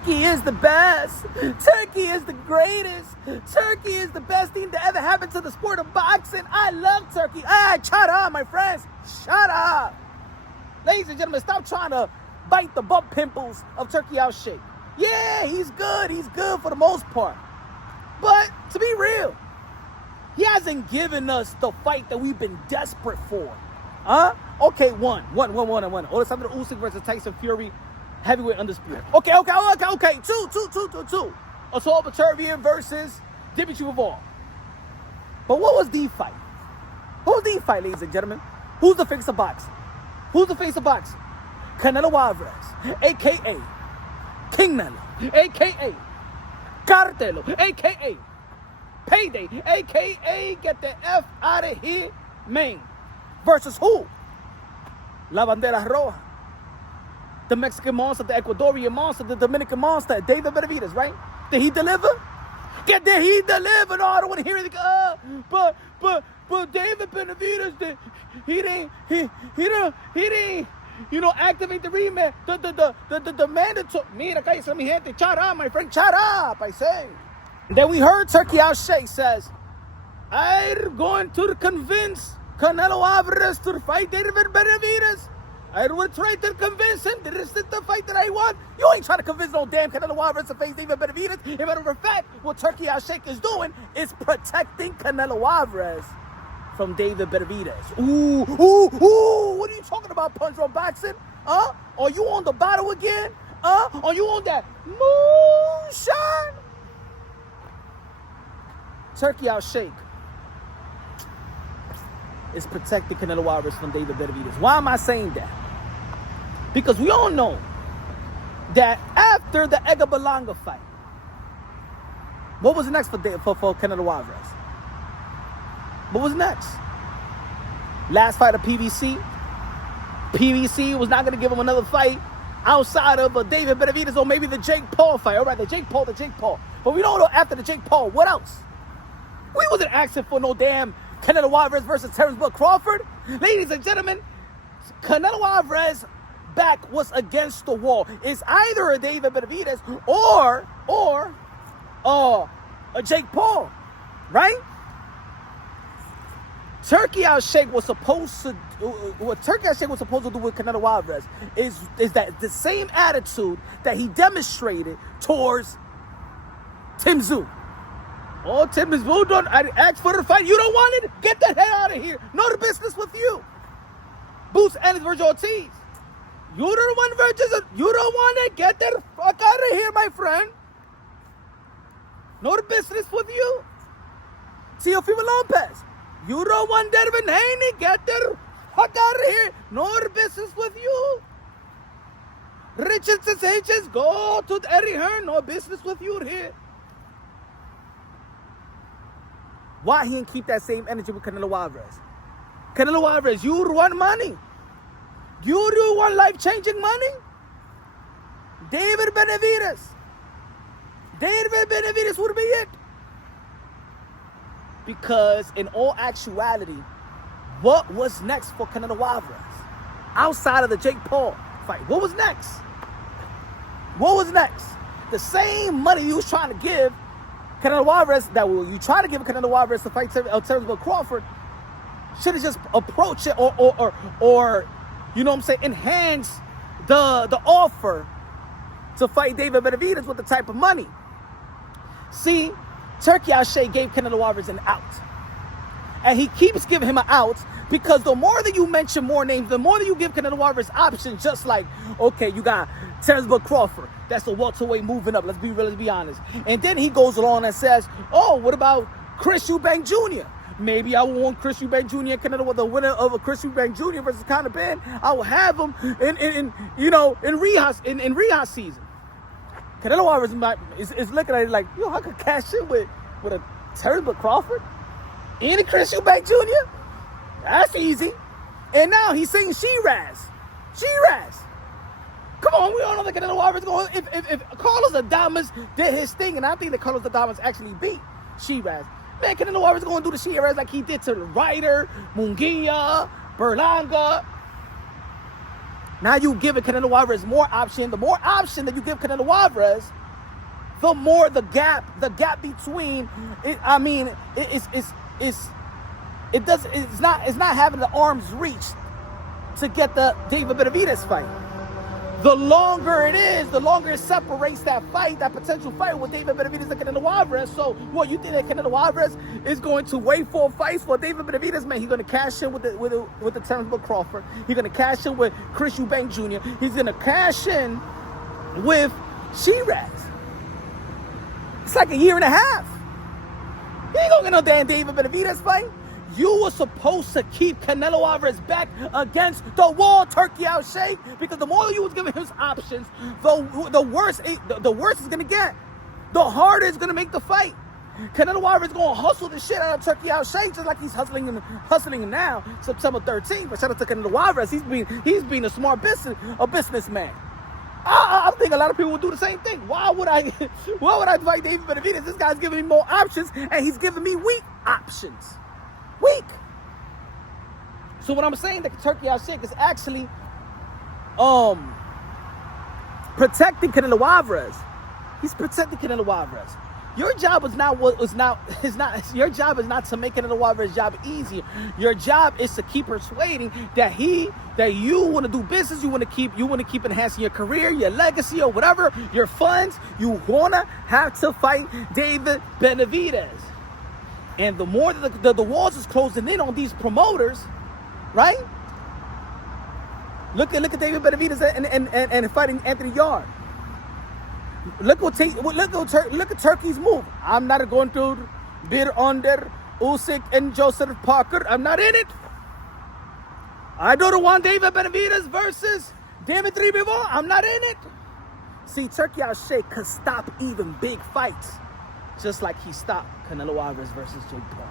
Turkey is the best. Turkey is the greatest. Turkey is the best thing to ever happen to the sport of boxing. I love Turkey. Hey, shut up, my friends. Shut up. Ladies and gentlemen, stop trying to bite the butt pimples of Turki Alalshikh. Yeah, he's good. He's good for the most part. But to be real, he hasn't given us the fight that we've been desperate for. Huh? Okay, one. Alexander Usyk versus Tyson Fury, heavyweight undisputed. Okay. Two. Assault Petrovian versus David Benavidez. But what was the fight? What was the fight, ladies and gentlemen? Who's the face of boxing? Who's the face of boxing? Canelo Alvarez, a.k.a. King Nelo, a.k.a. Cartelo, a.k.a. Payday, a.k.a. Get the F out of here, man. Versus who? La Bandera Roja. The Mexican monster, the Ecuadorian monster, the Dominican monster, David Benavidez, right? Did he deliver? Did he deliver? No, I don't want to hear it. But David Benavidez, he didn't, activate the rematch. The mandatory. Mira, cállese mi gente. Shut up, my friend. Shut up, I say. Then we heard Turki Alalshikh says, I'm going to convince Canelo Alvarez to fight David Benavidez. I will try to convince him that this is the fight that I want. You ain't trying to convince no damn Canelo Alvarez to face David Benavidez. As a matter of fact, what Turki Alalshikh is doing is protecting Canelo Alvarez from David Benavidez. Ooh. What are you talking about, Punch Drunk Boxing? Huh? Are you on the battle again? Huh? Are you on that moonshine? Turki Alalshikh is protecting Canelo Alvarez from David Benavidez. Why am I saying that? Because we all know that after the Edgar Berlanga fight, what was next for Canelo Alvarez? What was next? Last fight of PBC. PBC was not going to give him another fight outside of David Benavidez or maybe the Jake Paul fight. All right, the Jake Paul. But we don't know after the Jake Paul, what else? We wasn't asking for no damn Canelo Alvarez versus Terrence Bud Crawford. Ladies and gentlemen, Canelo Alvarez back was against the wall. It's either a David Benavidez or a Jake Paul, right? Turki Alalshikh was supposed to what Turki Alalshikh was supposed to do with Canelo Alvarez is that the same attitude that he demonstrated towards Tim Tszyu. Oh, Tim Tszyu, don't ask for the fight. You don't want it? Get that head out of here. No business with you. Boots Ennis versus Ortiz. You don't want it? Get that fuck out of here, my friend. No business with you. Teofimo Lopez. You don't want Devin Haney? Get that fuck out of here. No business with you. Richardson Sanchez, go to Eddie Hearn. No business with you here. Why he didn't keep that same energy with Canelo Alvarez? Canelo Alvarez, you want money. You do want life-changing money. David Benavidez would be it. Because in all actuality, what was next for Canelo Alvarez? Outside of the Jake Paul fight, what was next? The same money you was trying to give Canelo Alvarez, you try to give Canelo Alvarez to fight Terrence Bud Crawford, should have just approached it or you know what I'm saying, enhance the offer to fight David Benavidez with the type of money. See, Turki Alalshikh gave Canelo Alvarez an out. And he keeps giving him an out because the more that you mention more names, the more that you give Canelo Alvarez options, just like, okay, you got Terrence Bud Crawford. That's the welterweight moving up. Let's be real, let's be honest. And then he goes along and says, oh, what about Chris Eubank Jr.? Maybe I will want Chris Eubank Jr. and Canelo, the winner of a Chris Eubank Jr. versus Conor Ben. I will have him in Riyadh season. Canelo Alvarez is looking at it like, yo, I could cash in with a Terrence Bud Crawford and a Chris Eubank Jr. That's easy. And now he's saying Shiraz. Come on, we all know that Canelo Alvarez going. If Carlos Adames did his thing, and I think that Carlos Adames actually beat Shiraz, man, Canelo Alvarez going to do the Shiraz like he did to Ryder, Munguia, Berlanga. Now you giving Canelo Alvarez more option. The more option that you give Canelo Alvarez, the more the gap between it. I mean, it's not having the arm's reach to get the David Benavidez fight. The longer it is, the longer it separates that fight, that potential fight with David Benavidez and Canelo Alvarez. So, what you think that Canelo Alvarez is going to wait for fights for David Benavidez? Man, he's going to cash in with the Terence Book Crawford. He's going to cash in with Chris Eubank Jr. He's going to cash in with Shiraz. It's like a year and a half. He ain't going to get no damn David Benavidez fight. You were supposed to keep Canelo Alvarez back against the wall, Turki Alalshikh, because the more you was giving him options, the worse it's gonna get. The harder it's gonna make the fight. Canelo Alvarez is gonna hustle the shit out of Turki Alalshikh just like he's hustling him now, September 13th. But shout out to Canelo Alvarez. He's being a smart businessman. I think a lot of people would do the same thing. Why would I fight David Benavidez? This guy's giving me more options, and he's giving me weak options. Weak. So what I'm saying that Turki Alalshikh is actually protecting Canelo Alvarez. He's protecting Canelo Alvarez. Your job is not your job is not to make Canelo Alvarez's job easier. Your job is to keep persuading that you want to do business, you want to keep enhancing your career, your legacy, or whatever, your funds. You wanna have to fight David Benavidez. And the more the walls is closing in on these promoters, right? Look at David Benavidez and fighting Anthony Yarde. Look at Turkey's move. I'm not going to bid under Usyk and Joseph Parker. I'm not in it. I don't want David Benavidez versus Dimitri Bivol. I'm not in it. See, Turki Alalshikh could stop even big fights, just like he stopped Canelo Alvarez versus Jake Paul.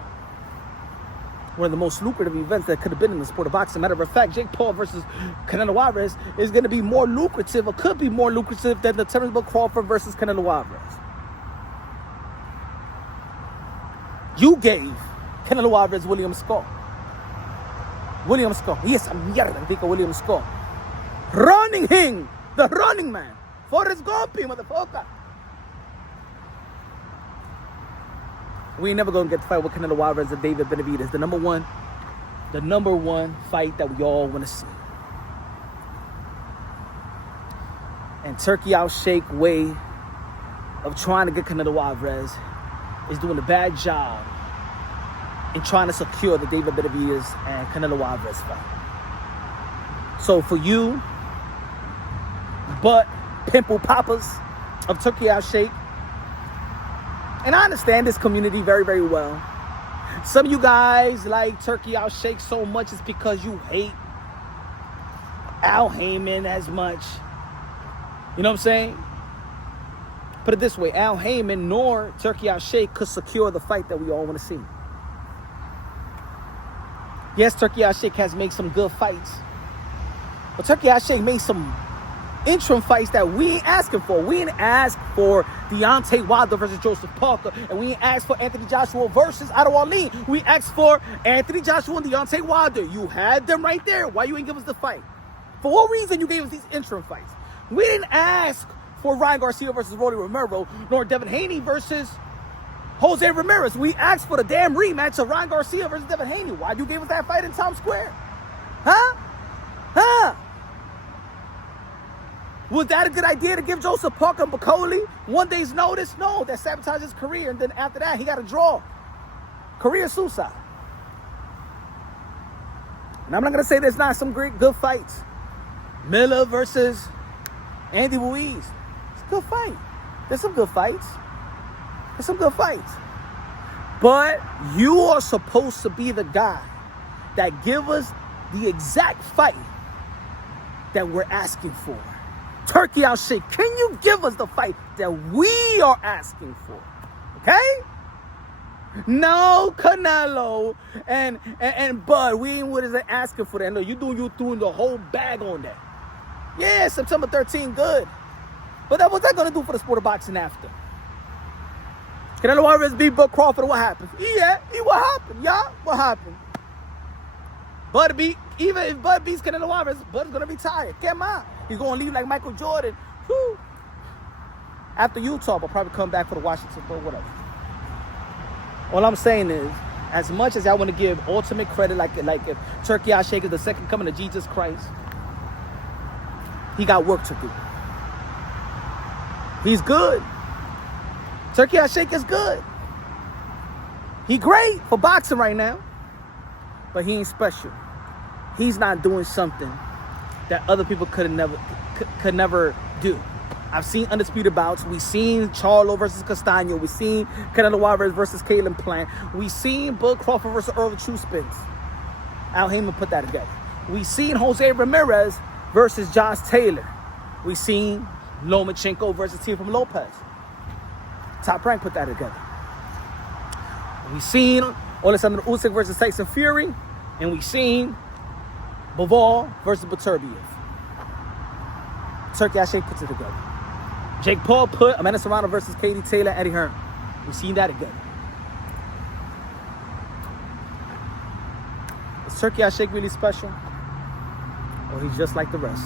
One of the most lucrative events that could have been in the sport of boxing. Matter of fact, Jake Paul versus Canelo Alvarez is going to be more lucrative, or could be more lucrative, than the Terence Book Crawford versus Canelo Alvarez. You gave Canelo Alvarez William Skull. Yes, mierda, digo William Skull. Running him, the running man. Forrest Gump, motherfucker. We ain't never gonna get to fight with Canelo Alvarez and David Benavidez. The number one fight that we all want to see. And Turki Alalshikh way of trying to get Canelo Alvarez is doing a bad job in trying to secure the David Benavidez and Canelo Alvarez fight. So for you, pimple poppers of Turki Alalshikh, and I understand this community very, very well. Some of you guys like Turki Alalshikh so much is because you hate Al Heyman as much. You know what I'm saying? Put it this way, Al Heyman nor Turki Alalshikh could secure the fight that we all want to see. Yes, Turki Alalshikh has made some good fights, but Turki Alalshikh made some interim fights that we ain't asking for. We ain't asked for Deontay Wilder versus Joseph Parker, and we ain't asked for Anthony Joshua versus Otto Ali. We asked for Anthony Joshua and Deontay Wilder. You had them right there. Why you ain't give us the fight? For what reason you gave us these interim fights? We didn't ask for Ryan Garcia versus Rolly Romero, nor Devin Haney versus Jose Ramirez. We asked for the damn rematch of Ryan Garcia versus Devin Haney. Why you gave us that fight in Times Square? Huh? Was that a good idea to give Joseph Parker and Bacoli 1 day's notice? No, that sabotaged his career, and then after that, he got a draw. Career suicide. And I'm not going to say there's not some great good fights. Miller versus Andy Ruiz. It's a good fight. There's some good fights. But you are supposed to be the guy that give us the exact fight that we're asking for. Turki Alalshikh, can you give us the fight that we are asking for? Okay? No, Canelo and Bud, we ain't what is asking for that. No, you doing the whole bag on that. Yeah, September 13th, good. But what's that gonna do for the sport of boxing after? Canelo Alvarez beat Book Crawford, what happened? What happened? Yeah, what happened? Even if Bud beats Canelo Alvarez, Bud's gonna be tired. Come on. He's gonna leave like Michael Jordan. Whew. After Utah, but probably come back for the Washington, but whatever. All I'm saying is, as much as I want to give ultimate credit, like if Turki Alalshikh is the second coming of Jesus Christ, he got work to do. He's good. Turki Alalshikh is good. He great for boxing right now, but he ain't special. He's not doing something that other people could never do. I've seen undisputed bouts. We've seen Charlo versus Castaño. We've seen Canelo Alvarez versus Caleb Plant. We've seen Bud Crawford versus Earl True Spence. Al Heyman put that together. We've seen Jose Ramirez versus Josh Taylor. We've seen Lomachenko versus Teofimo Lopez. Top Rank put that together. We've seen Alexander Usyk versus Tyson Fury. And we've seen Bivol versus Beterbiev. Turki Alalshikh puts it together. Jake Paul put Amanda Serrano versus Katie Taylor, Eddie Hearn. We've seen that again. Is Turki Alalshikh really special? Or he's just like the rest?